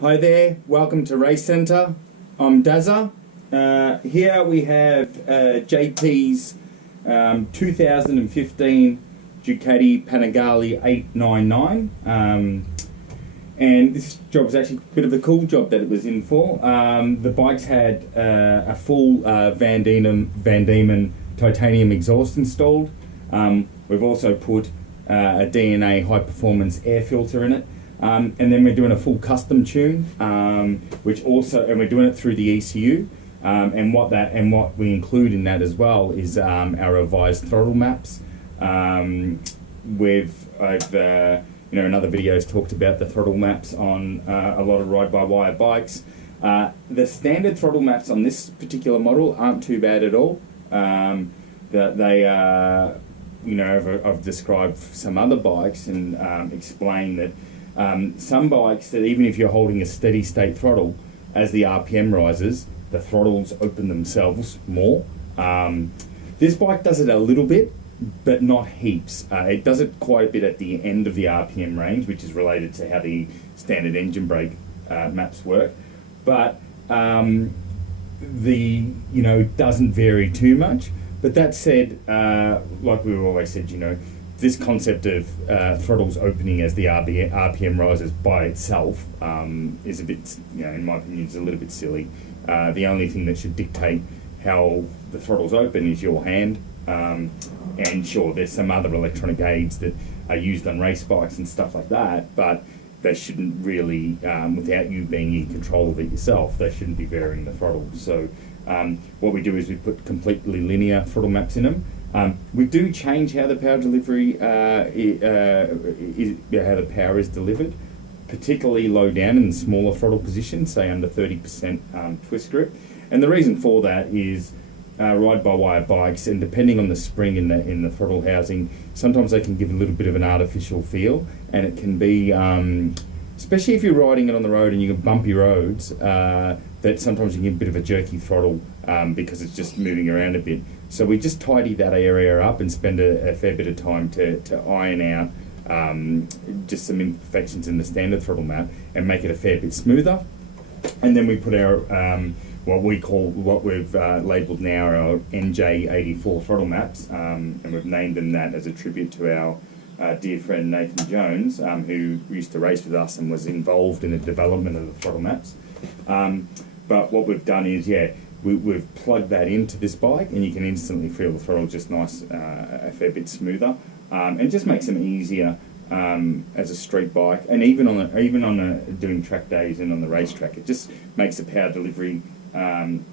Hi there, welcome to Race Centre. I'm Dazza. Here we have JP's 2015 Ducati Panigale 899. And this job was actually a bit of a cool job that it was in for. The bikes had a full Van Diemen titanium exhaust installed. We've also put a DNA high performance air filter in it. And then we're doing a full custom tune, and we're doing it through the ECU. And what we include in that as well is our revised throttle maps. In other videos talked about the throttle maps on a lot of ride-by-wire bikes. The standard throttle maps on this particular model aren't too bad at all. I've described some other bikes and explained that some bikes that even if you're holding a steady state throttle, as the RPM rises, the throttles open themselves more. This bike does it a little bit, but not heaps. It does it quite a bit at the end of the RPM range, which is related to how the standard engine brake maps work. But it doesn't vary too much. But that said, like we've always said, this concept of throttles opening as the RPM rises by itself is a bit, in my opinion, is a little bit silly. The only thing that should dictate how the throttles open is your hand. And sure, there's some other electronic aids that are used on race bikes and stuff like that, but they shouldn't really, without you being in control of it yourself, they shouldn't be varying the throttle. So what we do is we put completely linear throttle maps in them. We do change how the power delivery, how the power is delivered, particularly low down in the smaller throttle positions, say under 30% twist grip. And the reason for that is ride-by-wire bikes, and depending on the spring in the throttle housing, sometimes they can give a little bit of an artificial feel, and it can be, especially if you're riding it on the road and you have bumpy roads, that sometimes you get a bit of a jerky throttle because it's just moving around a bit. So we just tidy that area up and spend a fair bit of time to iron out just some imperfections in the standard throttle map and make it a fair bit smoother. And then we put our what we've labelled now our NJ84 throttle maps, and we've named them that as a tribute to our dear friend Nathan Jones, who used to race with us and was involved in the development of the throttle maps. But what we've done is, we've plugged that into this bike, and you can instantly feel the throttle just nice, a fair bit smoother, and it just makes them easier as a street bike, and even on doing track days and on the racetrack, it just makes the power delivery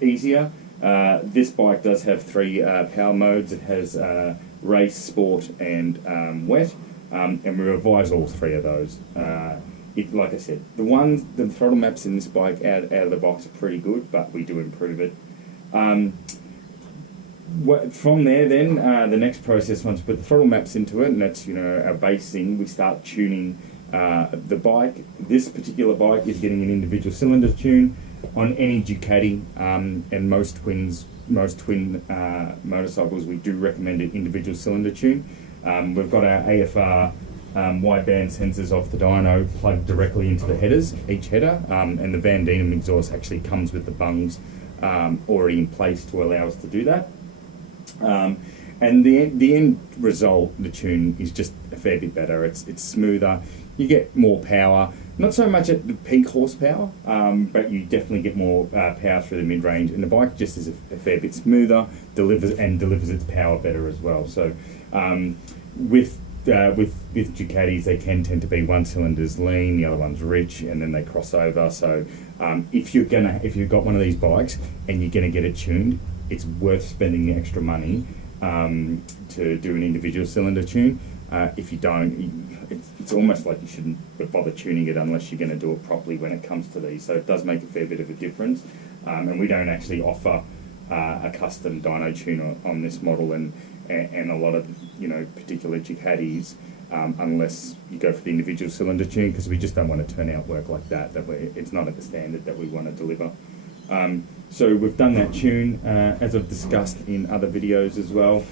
easier. This bike does have three power modes. It has race, sport, and wet, and we revise all three of those. Like I said, the throttle maps in this bike out of the box are pretty good, but we do improve it. From there, then the next process, once we put the throttle maps into it, and that's our base thing, we start tuning the bike. This particular bike is getting an individual cylinder tune. On any Ducati and most twin motorcycles, we do recommend an individual cylinder tune. We've got our AFR wideband sensors off the dyno plugged directly into the headers, each header, and the Van Diemen exhaust actually comes with the bungs already in place to allow us to do that. And the end result, the tune, is just a fair bit better. It's smoother. You get more power, not so much at the peak horsepower, but you definitely get more power through the mid-range, and the bike just is a fair bit smoother, delivers its power better as well. So with Ducatis, they can tend to be one cylinder's lean, the other one's rich, and then they cross over. So if you've got one of these bikes and you're gonna get it tuned, it's worth spending the extra money to do an individual cylinder tune. If you don't, it's almost like you shouldn't bother tuning it unless you're going to do it properly when it comes to these. So it does make a fair bit of a difference. And we don't actually offer a custom dyno tune on this model and a lot of particular Ducatis unless you go for the individual cylinder tune, because we just don't want to turn out work like that. It's not at the standard that we want to deliver. So we've done that tune, as I've discussed in other videos as well.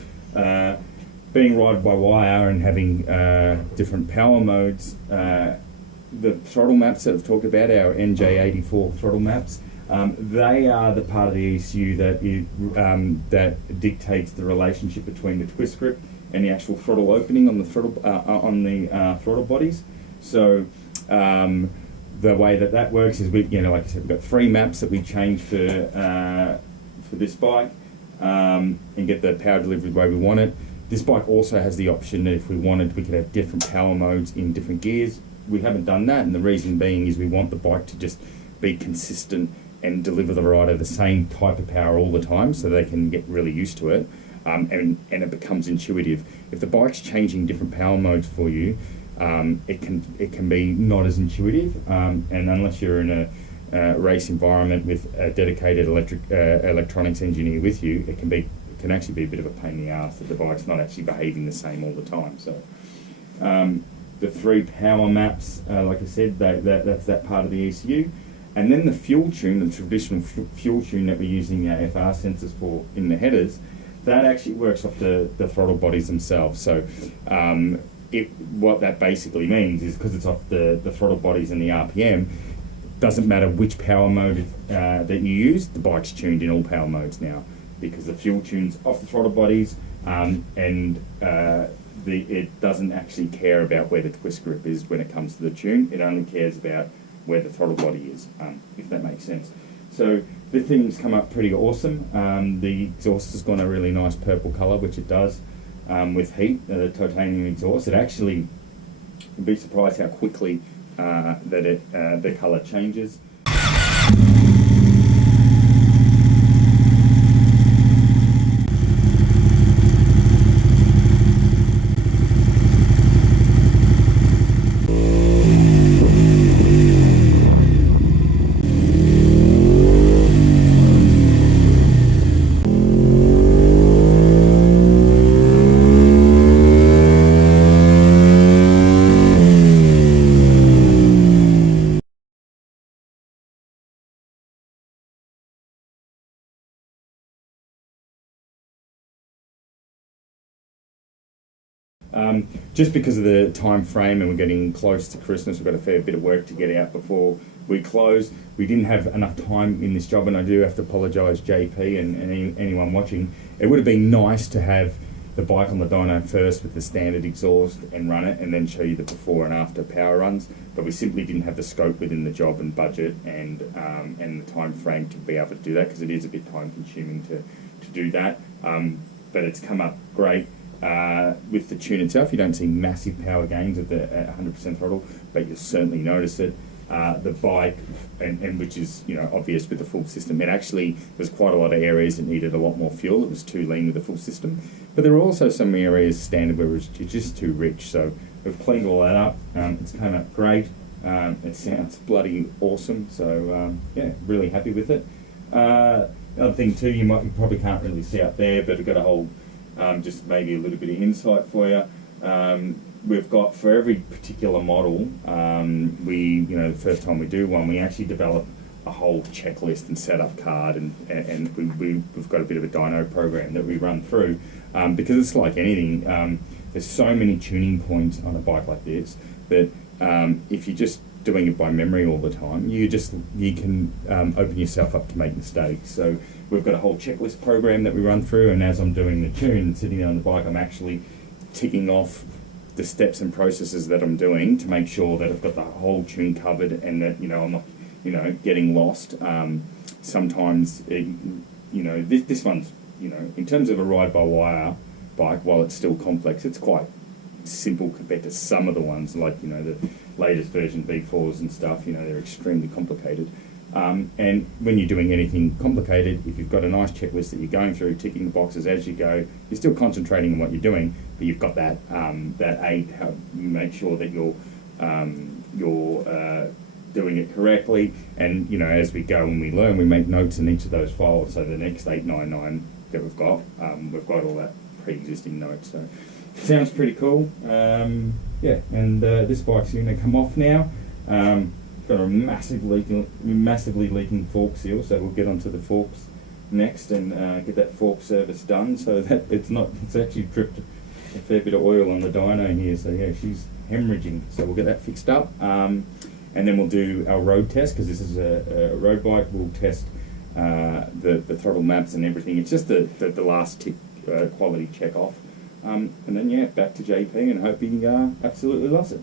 Being ride by wire and having different power modes the throttle maps that I've talked about, our NJ84 throttle maps, they are the part of the ECU that dictates the relationship between the twist grip and the actual throttle opening on the throttle bodies. So the way that works is like I said, we've got 3 maps that we change for this bike and get the power delivery the way we want it. This bike also has the option that if we wanted, we could have different power modes in different gears. We haven't done that, and the reason being is we want the bike to just be consistent and deliver the rider the same type of power all the time, so they can get really used to it, and it becomes intuitive. If the bike's changing different power modes for you, it can be not as intuitive, and unless you're in a race environment with a dedicated electronics engineer with you, it can actually be a bit of a pain in the ass that the bike's not actually behaving the same all the time. So the 3 power maps, like I said, that's that part of the ECU. And then the fuel tune, the traditional fuel tune that we're using our FR sensors for in the headers, that actually works off the throttle bodies themselves. So what that basically means is, because it's off the throttle bodies and the RPM, doesn't matter which power mode that you use, the bike's tuned in all power modes now, because the fuel tune's off the throttle bodies, and it doesn't actually care about where the twist grip is when it comes to the tune. It only cares about where the throttle body is, if that makes sense. So the thing's come up pretty awesome. The exhaust has gone a really nice purple colour, which it does with heat, the titanium exhaust. It actually, you'd be surprised how quickly the colour changes. Just because of the time frame and we're getting close to Christmas, we've got a fair bit of work to get out before we close. We didn't have enough time in this job, and I do have to apologise, JP, and anyone watching. It would have been nice to have the bike on the dyno first with the standard exhaust and run it, and then show you the before and after power runs, but we simply didn't have the scope within the job and budget and the time frame to be able to do that, because it is a bit time consuming to do that, but it's come up great. With the tune itself, you don't see massive power gains at 100% throttle, but you'll certainly notice it. The bike, and which is obvious with the full system, it actually was quite a lot of areas that needed a lot more fuel. It was too lean with the full system, but there were also some areas standard where it's just too rich. So we've cleaned all that up. It's come out great. It sounds bloody awesome. So yeah, really happy with it. Another thing too, you probably can't really see up there, but we've got a whole just maybe a little bit of insight for you. We've got, for every particular model, the first time we do one, we actually develop a whole checklist and setup card, and we've got a bit of a dyno program that we run through, because it's like anything. There's so many tuning points on a bike like this that if you're just doing it by memory all the time, you can open yourself up to make mistakes. So we've got a whole checklist program that we run through, and as I'm doing the tune and sitting there on the bike, I'm actually ticking off the steps and processes that I'm doing to make sure that I've got the whole tune covered, and that I'm not getting lost. Sometimes this one's in terms of a ride-by-wire bike, while it's still complex, it's quite simple compared to some of the ones like the latest version V4s and stuff. They're extremely complicated. And when you're doing anything complicated, if you've got a nice checklist that you're going through, ticking the boxes as you go, you're still concentrating on what you're doing, but you've got that aid to help you make sure that you're doing it correctly. And as we go and we learn, we make notes in each of those files. So the next 899 that we've got all that pre-existing notes. So it sounds pretty cool. Yeah, and this bike's going to come off now. Got a massively leaking fork seal, so we'll get onto the forks next and get that fork service done, so that it's actually dripped a fair bit of oil on the dyno here, so yeah, she's hemorrhaging, so we'll get that fixed up. and then we'll do our road test, because this is a road bike. We'll test the throttle maps and everything. It's just the last tick, quality check off. And then, yeah, back to JP and hope he absolutely loves it.